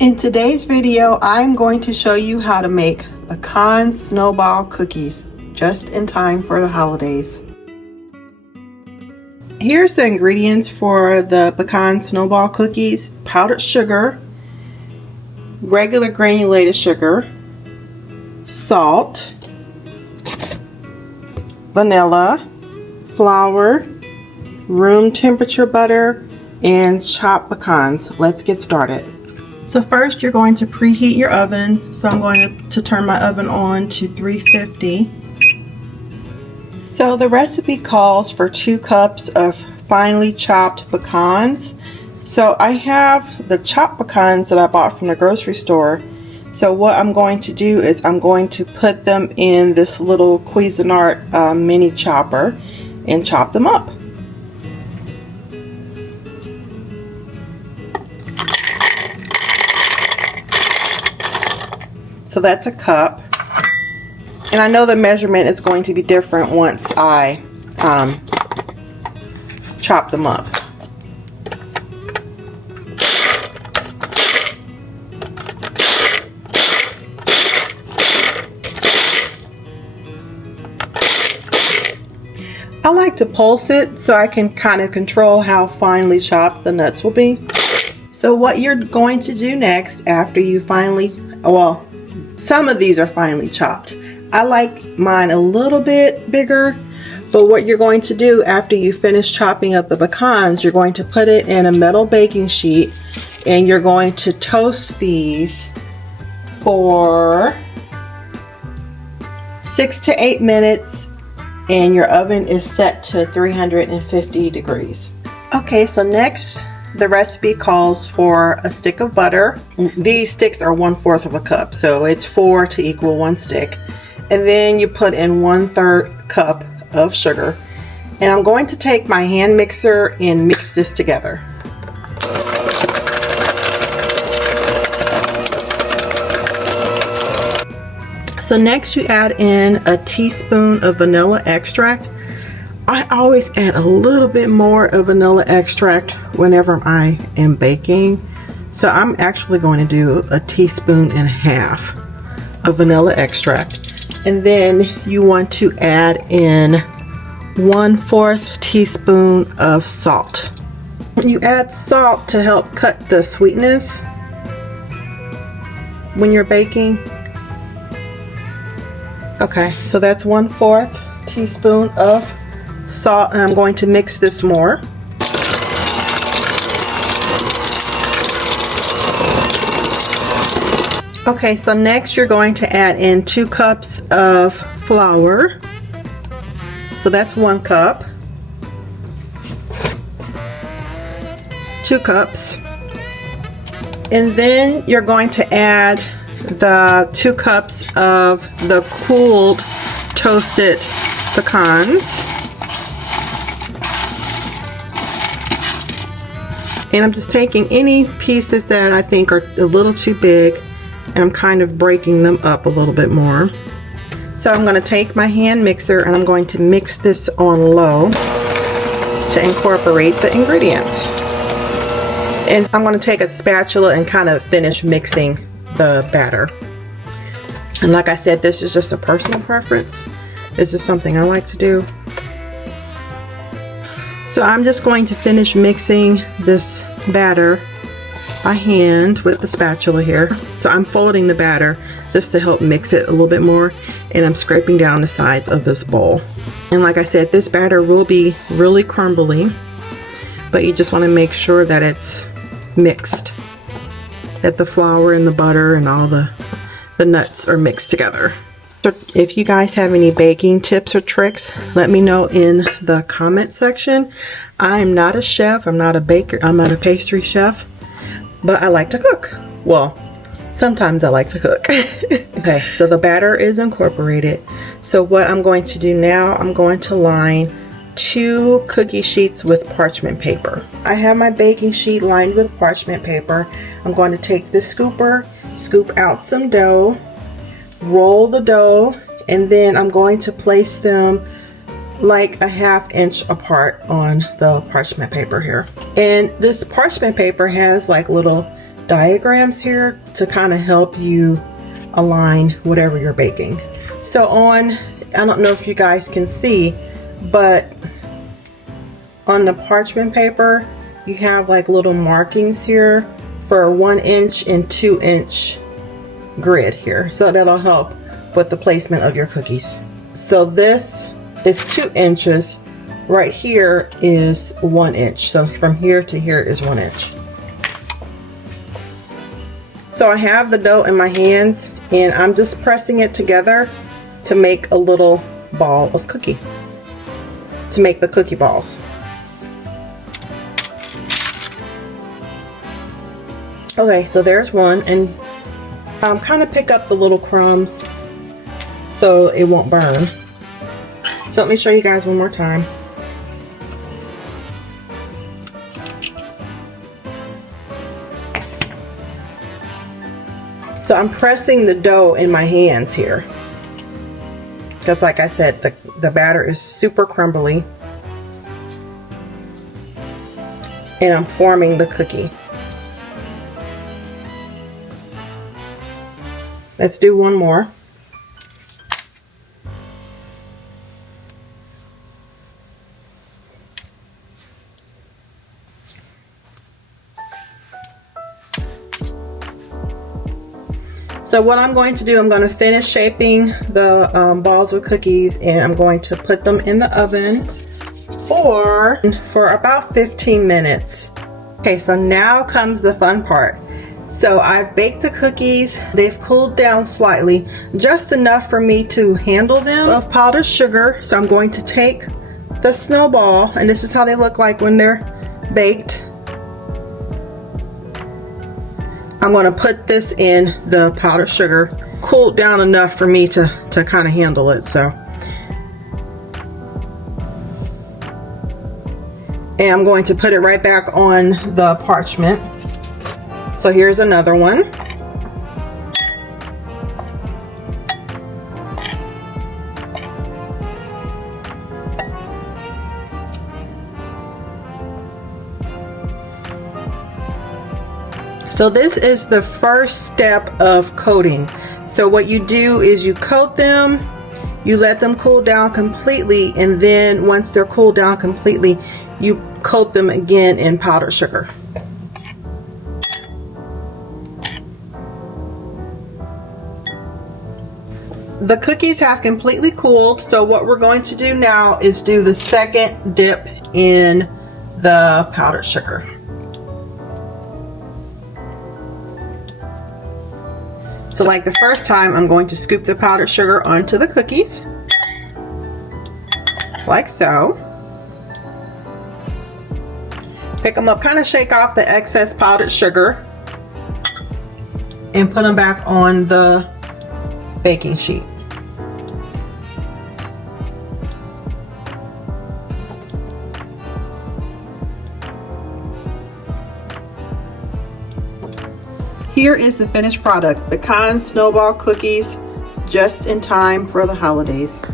In today's video, I'm going to show you how to make pecan snowball cookies just in time for the holidays. Here's the ingredients for the pecan snowball cookies: powdered sugar, regular granulated sugar, salt, vanilla, flour, room temperature butter, and chopped pecans. Let's get started. So first you're going to preheat your oven. So I'm going to turn my oven on to 350. So the recipe calls for 2 cups of finely chopped pecans. So I have the chopped pecans that I bought from the grocery store. So what I'm going to do is I'm going to put them in this little Cuisinart mini chopper and chop them up. So that's a cup, and I know the measurement is going to be different once I chop them up. I like to pulse it so I can kind of control how finely chopped the nuts will be. So what you're going to do next after you some of these are finely chopped. I like mine a little bit bigger, but what you're going to do after you finish chopping up the pecans, you're going to put it in a metal baking sheet and you're going to toast these for 6 to 8 minutes, and your oven is set to 350 degrees. Okay, so next the recipe calls for a stick of butter. These sticks are 1/4 of a cup, so it's 4 to equal 1 stick. And then you put in 1/3 cup of sugar. And I'm going to take my hand mixer and mix this together. So next you add in a teaspoon of vanilla extract. I always add a little bit more of vanilla extract whenever I am baking. So I'm actually going to do 1.5 teaspoons of vanilla extract. And then you want to add in 1/4 teaspoon of salt. You add salt to help cut the sweetness when you're baking. Okay, so that's 1/4 teaspoon of salt, and I'm going to mix this more. Okay, so next you're going to add in 2 cups of flour. So that's 1 cup. 2 cups. And then you're going to add the 2 cups of the cooled toasted pecans. And I'm just taking any pieces that I think are a little too big, and I'm kind of breaking them up a little bit more. So I'm going to take my hand mixer and I'm going to mix this on low to incorporate the ingredients. And I'm going to take a spatula and kind of finish mixing the batter. And like I said, this is just a personal preference. This is something I like to do. So I'm just going to finish mixing this batter by hand with the spatula here. So I'm folding the batter just to help mix it a little bit more, and I'm scraping down the sides of this bowl. And like I said, this batter will be really crumbly, but you just want to make sure that it's mixed, that the flour and the butter and all the nuts are mixed together. So if you guys have any baking tips or tricks, let me know in the comment section. I'm not a chef, I'm not a baker, I'm not a pastry chef, but I like to cook. Well, sometimes I like to cook. Okay, so the batter is incorporated. So what I'm going to do now, I'm going to line 2 cookie sheets with parchment paper. I have my baking sheet lined with parchment paper. I'm going to take this scooper, scoop out some dough, roll the dough, and then I'm going to place them like 1/2 inch apart on the parchment paper here. And this parchment paper has like little diagrams here to kind of help you align whatever you're baking. So on, I don't know if you guys can see, but on the parchment paper, you have like little markings here for a 1 inch and 2 inch grid here. So that'll help with the placement of your cookies. So this is 2 inches. Right here is 1 inch. So from here to here is 1 inch. So I have the dough in my hands and I'm just pressing it together to make a little ball of cookie, to make the cookie balls. Okay, so there's one, and kind of pick up the little crumbs so it won't burn. So let me show you guys one more time. So I'm pressing the dough in my hands here because, like I said, the batter is super crumbly, and I'm forming the cookie. Let's do one more. So what I'm going to do, I'm going to finish shaping the balls of cookies, and I'm going to put them in the oven for about 15 minutes. Okay, so now comes the fun part. So I've baked the cookies. They've cooled down slightly, just enough for me to handle them of powdered sugar. So I'm going to take the snowball, and this is how they look like when they're baked. I'm going to put this in the powdered sugar, cooled down enough for me to kind of handle it. So, and I'm going to put it right back on the parchment. So here's another one. So this is the first step of coating. So what you do is you coat them, you let them cool down completely, and then once they're cooled down completely, you coat them again in powdered sugar. The cookies have completely cooled, so what we're going to do now is do the second dip in the powdered sugar. So like the first time, I'm going to scoop the powdered sugar onto the cookies, like so. Pick them up, kind of shake off the excess powdered sugar, and put them back on the baking sheet. Here is the finished product, Pecan Snowball cookies, just in time for the holidays.